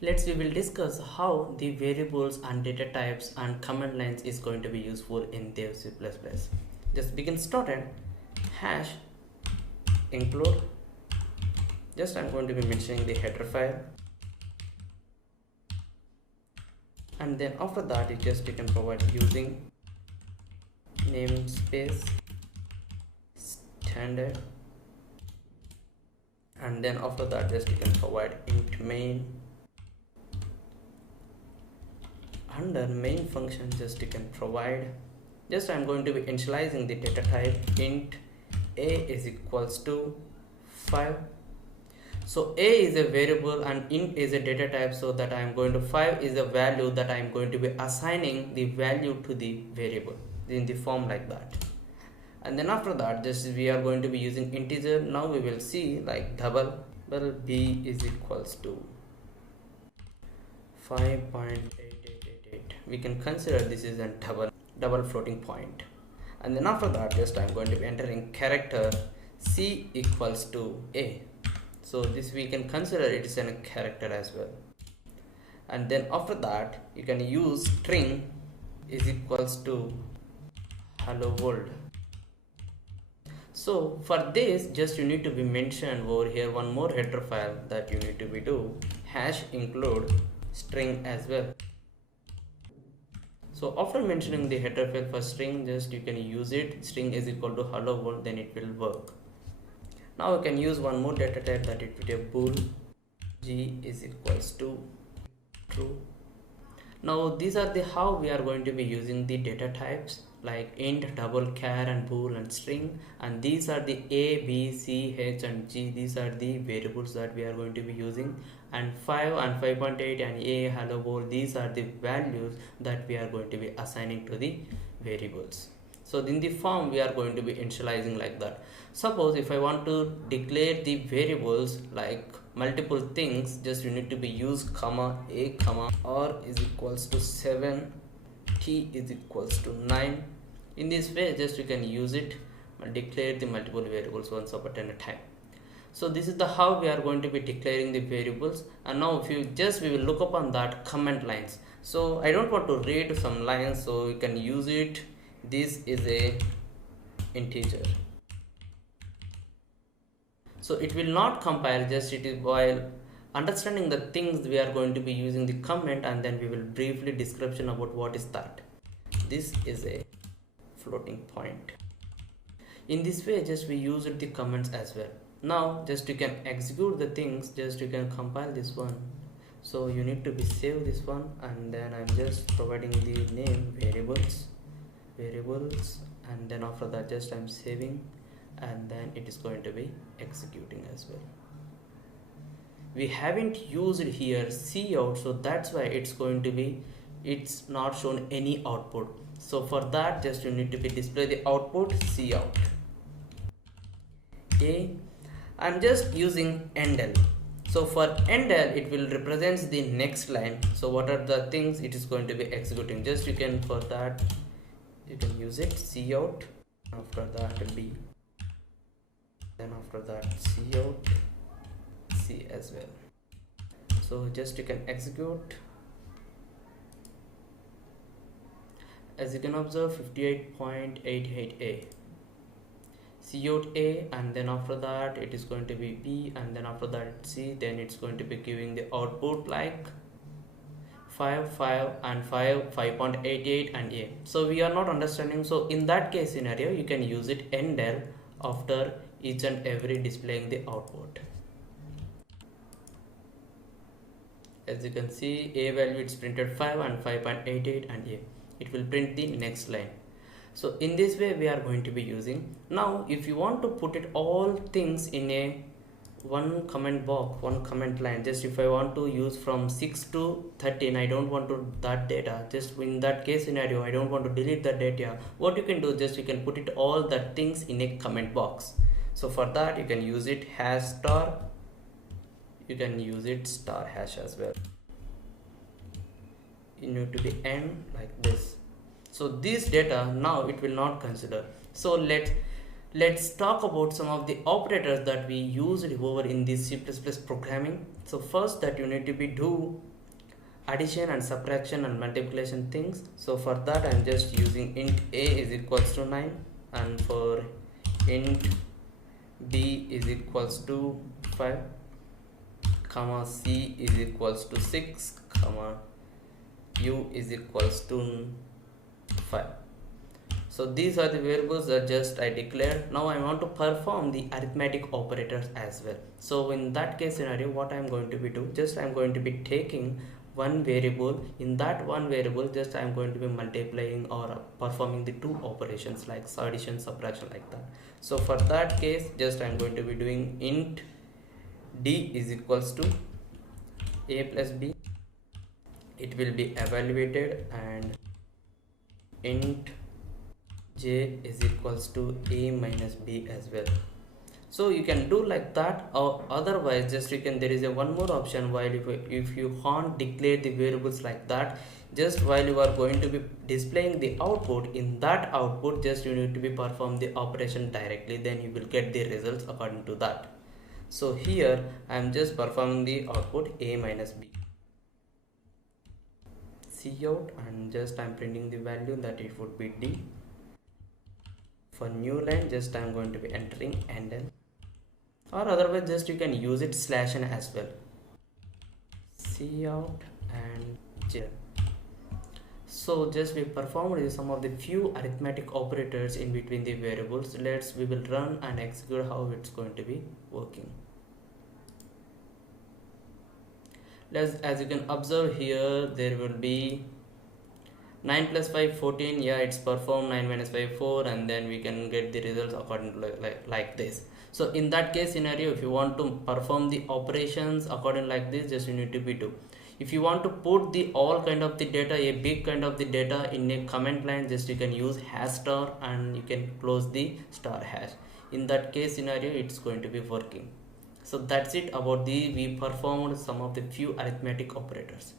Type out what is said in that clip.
We will discuss how the variables and data types and command lines is going to be useful in Dev C++. Just begin started. Hash include. Just I'm going to be mentioning the header file, and then after that you can provide using namespace standard, and then after that just you can provide int main. Under main function just you can provide, just I'm going to be initializing the data type int a is equals to 5. So a is a variable and int is a data type, so that I am going to 5 is a value that I am going to be assigning the value to the variable in the form like that. And then after that just we are going to be using integer. Now we will see like double b is equals to 5.8888. we can consider this is a double floating point. And then after that just I'm going to be entering character c equals to a, so this we can consider it is a character as well. And then after that you can use string is equals to hello world. So for this just you need to be mentioned over here one more header file that you need to be do hash include string as well. So after mentioning the header file for string, just you can use it string is equal to hello world, then it will work. Now you can use one more data type that it will be a bool g is equals to true. Now these are the how we are going to be using the data types like int, double, char and bool and string, and these are the a, b, c, h and g. These are the variables that we are going to be using, and 5 and 5.8 and a, hello world, these are the values that we are going to be assigning to the variables. So in the form we are going to be initializing like that. Suppose if I want to declare the variables like multiple things, just you need to be use comma a comma r is equals to 7, t is equals to 9. In this way just you can use it and declare the multiple variables once upon a time. So this is the how we are going to be declaring the variables. And now if you just we will look upon that comment lines. So I don't want to read some lines, so you can use it. This is a integer, so it will not compile, just it is while understanding the things we are going to be using the comment, and then we will briefly description about what is that. This is a floating point. In this way just we use the comments as well. Now just you can execute the things, just you can compile this one. So you need to be save this one, and then I'm just providing the name variables, and then after that just I'm saving, and then it is going to be executing as well. We haven't used here cout, so that's why it's not shown any output. So for that just you need to be display the output cout. Okay, I'm just using endl. So for endl it will represents the next line. So what are the things it is going to be executing, just you can for that you can use it cout, after that b, then after that cout c as well. So just you can execute. As you can observe 58.88a cout a, and then after that it is going to be b, and then after that c, then it's going to be giving the output like 5 and 5.88 and a. So we are not understanding, so in that case scenario you can use it endl after each and every displaying the output. As you can see a value it's printed 5 and 5.88 and a, it will print the next line. So in this way we are going to be using. Now if you want to put it all things in a one comment box, one comment line, just if I want to use from 6 to 13, I don't want to that data, just in that case scenario I don't want to delete the data, what you can do, just you can put it all that things in a comment box. So for that you can use it hash star, you can use it star hash as well. You need to be end like this. So this data now it will not consider. So Let's talk about some of the operators that we used over in this C++ programming. So first that you need to be do addition and subtraction and multiplication things. So for that I'm just using int a is equals to 9, and for int b is equals to 5, comma c is equals to 6, comma u is equals to 5. So these are the variables that just I declared. Now I want to perform the arithmetic operators as well. So in that case scenario, what I am going to be do, just I am going to be taking one variable. In that one variable, just I am going to be multiplying or performing the two operations like addition, subtraction, like that. So for that case, just I am going to be doing int d is equals to a plus b. It will be evaluated, and int j is equals to a minus b as well. So you can do like that, or otherwise just you can, there is a one more option. While if you can't declare the variables like that, just while you are going to be displaying the output, in that output just you need to be perform the operation directly, then you will get the results according to that. So here I am just performing the output a minus b, cout, and just I am printing the value that it would be d. For new line, just I am going to be entering NL, or otherwise just you can use it /n as well, cout and j. So just we performed some of the few arithmetic operators in between the variables. We will run and execute how it's going to be working. As you can observe here, there will be 9 plus 5 14. Yeah, it's performed 9 minus 5 4, and then we can get the results according to like this. So in that case scenario, if you want to perform the operations according like this, just you need to be do. If you want to put the all kind of the data, a big kind of the data in a command line, just you can use hash star and you can close the star hash. In that case scenario, it's going to be working. So that's it about we performed some of the few arithmetic operators.